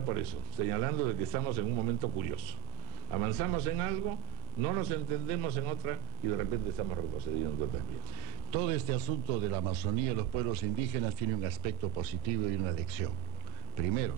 por eso, señalando de que estamos en un momento curioso. Avanzamos en algo, no nos entendemos en otra y de repente estamos retrocediendo también. Todo este asunto de la Amazonía y los pueblos indígenas tiene un aspecto positivo y una lección. Primero,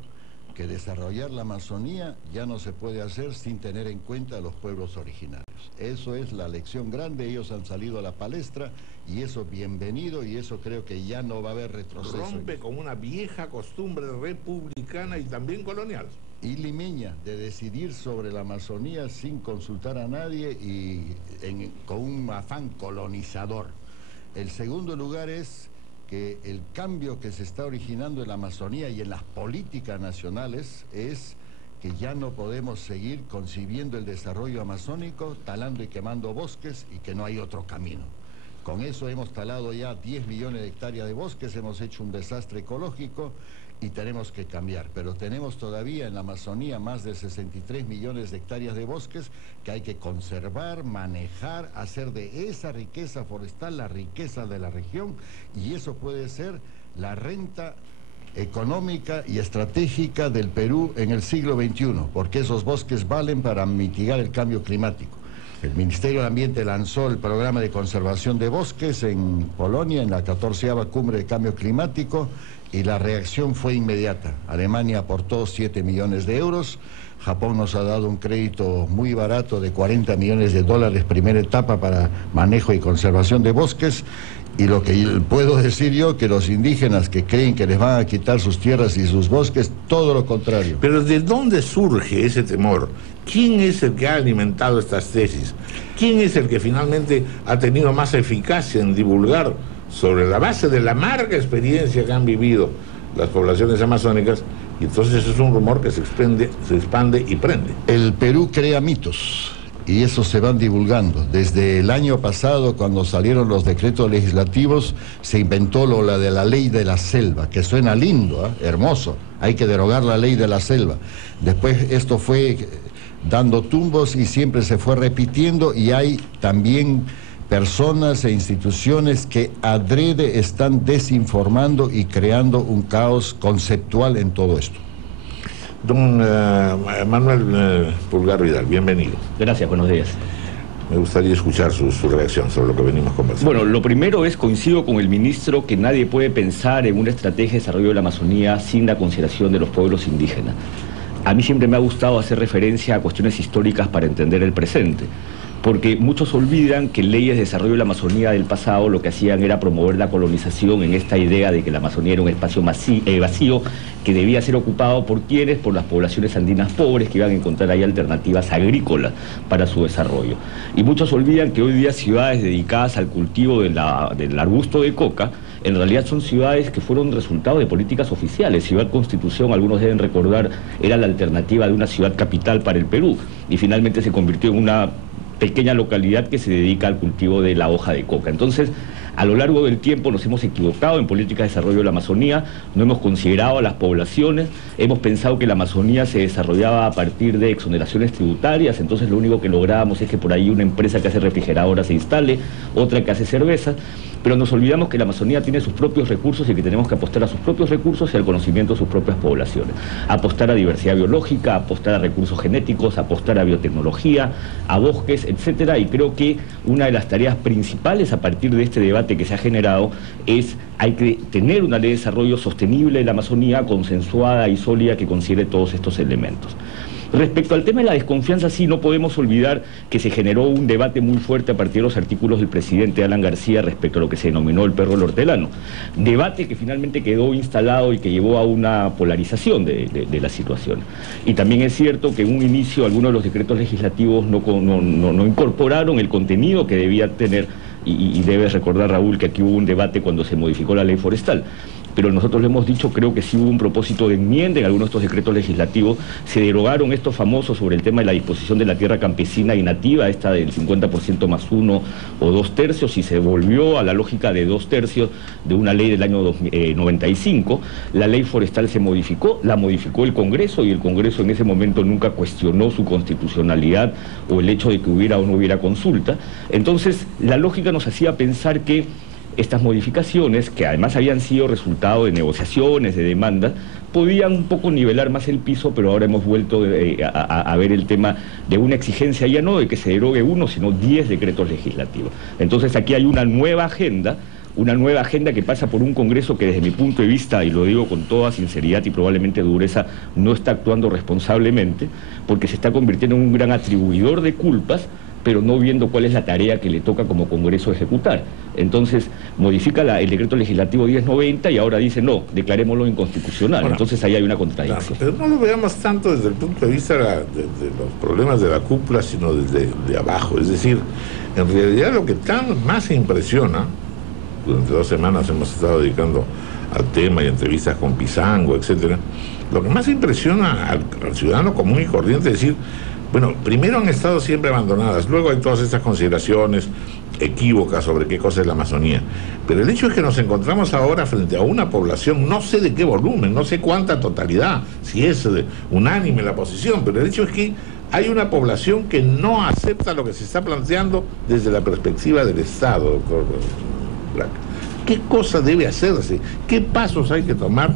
que desarrollar la Amazonía ya no se puede hacer sin tener en cuenta a los pueblos originarios. Eso es la lección grande, ellos han salido a la palestra y eso bienvenido y eso creo que ya no va a haber retroceso. Rompe con una vieja costumbre republicana y también colonial. Y limeña, de decidir sobre la Amazonía sin consultar a nadie y con un afán colonizador. El segundo lugar es que el cambio que se está originando en la Amazonía y en las políticas nacionales es que ya no podemos seguir concibiendo el desarrollo amazónico talando y quemando bosques y que no hay otro camino. Con eso hemos talado ya 10 millones de hectáreas de bosques, hemos hecho un desastre ecológico y tenemos que cambiar, pero tenemos todavía en la Amazonía más de 63 millones de hectáreas de bosques que hay que conservar, manejar, hacer de esa riqueza forestal la riqueza de la región y eso puede ser la renta económica y estratégica del Perú en el siglo XXI, porque esos bosques valen para mitigar el cambio climático. El Ministerio del Ambiente lanzó el programa de conservación de bosques en Polonia, en la 14ª cumbre de cambio climático, y la reacción fue inmediata. Alemania aportó 7 millones de euros, Japón nos ha dado un crédito muy barato de 40 millones de dólares, primera etapa para manejo y conservación de bosques, y lo que puedo decir yo, que los indígenas que creen que les van a quitar sus tierras y sus bosques, todo lo contrario. Pero ¿de dónde surge ese temor? ¿Quién es el que ha alimentado estas tesis? ¿Quién es el que finalmente ha tenido más eficacia en divulgar sobre la base de la amarga experiencia que han vivido las poblaciones amazónicas? Y entonces eso es un rumor que se expande y prende. El Perú crea mitos y esos se van divulgando. Desde el año pasado, cuando salieron los decretos legislativos, se inventó la de la ley de la selva, que suena lindo, hermoso, hay que derogar la ley de la selva. Después esto fue dando tumbos y siempre se fue repitiendo y hay también personas e instituciones que adrede están desinformando y creando un caos conceptual en todo esto. Don Manuel Pulgar Vidal, bienvenido. Gracias, buenos días. Me gustaría escuchar su reacción sobre lo que venimos conversando. Bueno, lo primero es, coincido con el ministro, que nadie puede pensar en una estrategia de desarrollo de la Amazonía sin la consideración de los pueblos indígenas. A mí siempre me ha gustado hacer referencia a cuestiones históricas para entender el presente, porque muchos olvidan que leyes de desarrollo de la Amazonía del pasado lo que hacían era promover la colonización en esta idea de que la Amazonía era un espacio vacío que debía ser ocupado ¿por quiénes? Por las poblaciones andinas pobres que iban a encontrar ahí alternativas agrícolas para su desarrollo. Y muchos olvidan que hoy día ciudades dedicadas al cultivo del arbusto de coca en realidad son ciudades que fueron resultado de políticas oficiales. Ciudad Constitución, algunos deben recordar, era la alternativa de una ciudad capital para el Perú y finalmente se convirtió en una pequeña localidad que se dedica al cultivo de la hoja de coca. Entonces, a lo largo del tiempo nos hemos equivocado en políticas de desarrollo de la Amazonía, no hemos considerado a las poblaciones, hemos pensado que la Amazonía se desarrollaba a partir de exoneraciones tributarias, entonces lo único que lográbamos es que por ahí una empresa que hace refrigeradoras se instale, otra que hace cerveza, pero nos olvidamos que la Amazonía tiene sus propios recursos y que tenemos que apostar a sus propios recursos y al conocimiento de sus propias poblaciones. Apostar a diversidad biológica, apostar a recursos genéticos, apostar a biotecnología, a bosques, etcétera, y creo que una de las tareas principales a partir de este debate que se ha generado es hay que tener una ley de desarrollo sostenible de la Amazonía, consensuada y sólida, que considere todos estos elementos. Respecto al tema de la desconfianza, sí, no podemos olvidar que se generó un debate muy fuerte a partir de los artículos del presidente Alan García respecto a lo que se denominó el perro del hortelano. Debate que finalmente quedó instalado y que llevó a una polarización de la situación. Y también es cierto que en un inicio algunos de los decretos legislativos no incorporaron el contenido que debía tener, y debes recordar, Raúl, que aquí hubo un debate cuando se modificó la ley forestal. Pero nosotros le hemos dicho, creo que sí hubo un propósito de enmienda en algunos de estos decretos legislativos, se derogaron estos famosos sobre el tema de la disposición de la tierra campesina y nativa, esta del 50% más 1 o 2 tercios, y se volvió a la lógica de 2 tercios de una ley del año 95, la ley forestal se modificó, la modificó el Congreso, y el Congreso en ese momento nunca cuestionó su constitucionalidad o el hecho de que hubiera o no hubiera consulta. Entonces, la lógica nos hacía pensar que estas modificaciones, que además habían sido resultado de negociaciones, de demandas, podían un poco nivelar más el piso, pero ahora hemos vuelto a ver el tema de una exigencia ya no de que se derogue 1, sino 10 decretos legislativos. Entonces aquí hay una nueva agenda que pasa por un Congreso que desde mi punto de vista, y lo digo con toda sinceridad y probablemente dureza, no está actuando responsablemente, porque se está convirtiendo en un gran atribuidor de culpas, pero no viendo cuál es la tarea que le toca como Congreso ejecutar. Entonces, modifica el decreto legislativo 1090 y ahora dice, no, declarémoslo inconstitucional. Bueno, entonces ahí hay una contradicción. Claro, pero no lo veamos tanto desde el punto de vista de los problemas de la cúpula, sino desde de abajo. Es decir, en realidad lo que más impresiona, durante 2 semanas hemos estado dedicando al tema y entrevistas con Pizango, etcétera, lo que más impresiona al ciudadano común y corriente es decir, bueno, primero han estado siempre abandonadas, luego hay todas estas consideraciones equívocas sobre qué cosa es la Amazonía, pero el hecho es que nos encontramos ahora frente a una población, no sé de qué volumen, no sé cuánta totalidad, si es unánime la posición, pero el hecho es que hay una población que no acepta lo que se está planteando desde la perspectiva del Estado, doctor Black. ¿Qué cosa debe hacerse? ¿Qué pasos hay que tomar,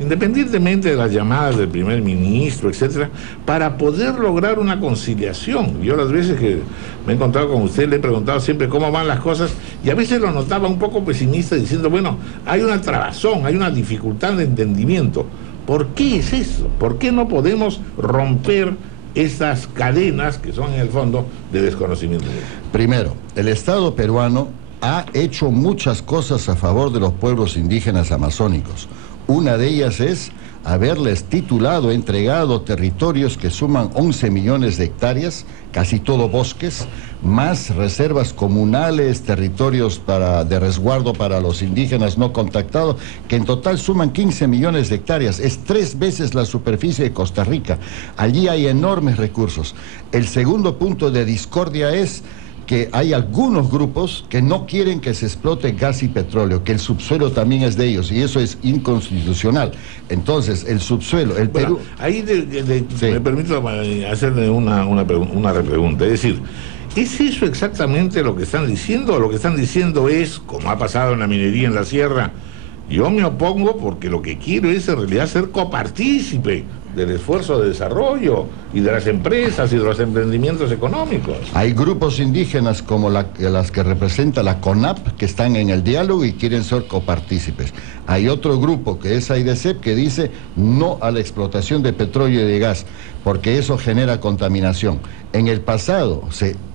independientemente de las llamadas del primer ministro, etcétera, para poder lograr una conciliación? Yo las veces que me he encontrado con usted le he preguntado siempre cómo van las cosas y a veces lo notaba un poco pesimista diciendo, bueno, hay una trabazón, hay una dificultad de entendimiento. ¿Por qué es eso? ¿Por qué no podemos romper esas cadenas que son en el fondo de desconocimiento? Primero, el Estado peruano ha hecho muchas cosas a favor de los pueblos indígenas amazónicos. Una de ellas es haberles entregado territorios que suman 11 millones de hectáreas, casi todo bosques, más reservas comunales, territorios de resguardo para los indígenas no contactados, que en total suman 15 millones de hectáreas. Es 3 veces la superficie de Costa Rica. Allí hay enormes recursos. El segundo punto de discordia es que hay algunos grupos que no quieren que se explote gas y petróleo, que el subsuelo también es de ellos, y eso es inconstitucional. Entonces, el subsuelo, el Perú... Ahí sí. Me permito hacerle una repregunta, es decir, ¿es eso exactamente lo que están diciendo? ¿O lo que están diciendo es, como ha pasado en la minería en la sierra, yo me opongo porque lo que quiero es en realidad ser copartícipe del esfuerzo de desarrollo y de las empresas y de los emprendimientos económicos? Hay grupos indígenas como las que representa la CONAP que están en el diálogo y quieren ser copartícipes. Hay otro grupo que es AIDESEP que dice no a la explotación de petróleo y de gas porque eso genera contaminación. En el pasado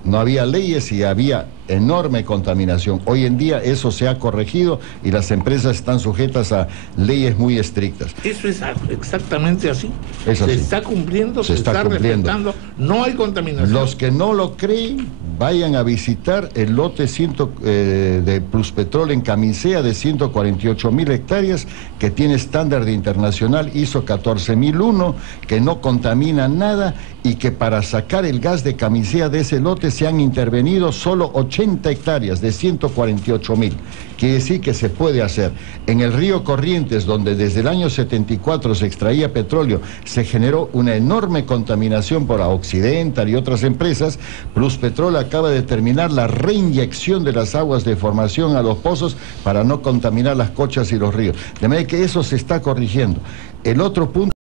no había leyes y había enorme contaminación. Hoy en día eso se ha corregido y las empresas están sujetas a leyes muy estrictas. ¿Eso es exactamente así? Es así. ¿Se está cumpliendo? ¿Se está respetando? ¿No hay contaminación? Los que no lo creen, vayan a visitar el lote de Pluspetrol en Camisea de 148.000 hectáreas que tiene estándar internacional ISO 14001, que no contamina nada y que para sacar el gas de Camisea de ese lote se han intervenido solo 80 hectáreas de 148.000. Quiere decir que se puede hacer. En el río Corrientes, donde desde el año 74 se extraía petróleo, se generó una enorme contaminación por Occidental y otras empresas. Pluspetrol acaba de terminar la reinyección de las aguas de formación a los pozos para no contaminar las cochas y los ríos. De manera que eso se está corrigiendo. El otro punto